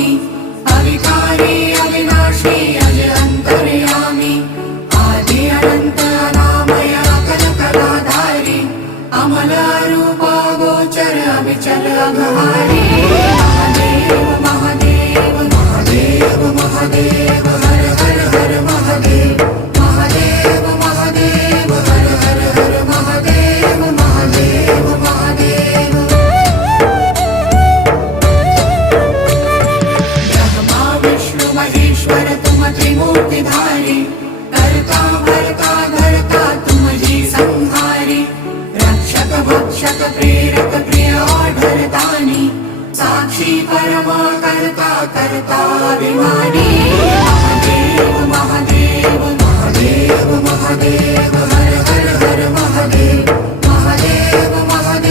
स्वामी अविकारी अविनाशी अज अंतर्यामी आदि अनंत अनामय अकल कलाधारी अमल रूप गोचर अविचल अघहारी महादेव महादेव महादेव महादेव हर हर हर महादेव महादेव महादेव हर हर हर महादेव महादेव महादेव ब्रह्मा विष्णु महेश्वर तुम त्रिमूर्तिधारी कर्ता भर्ता धर्ता तुम जी संहारी रक्षक भक्षक प्रेरक प्रिय आढरतानी साक्षी परमा कर्ता कर्ता अभिमानी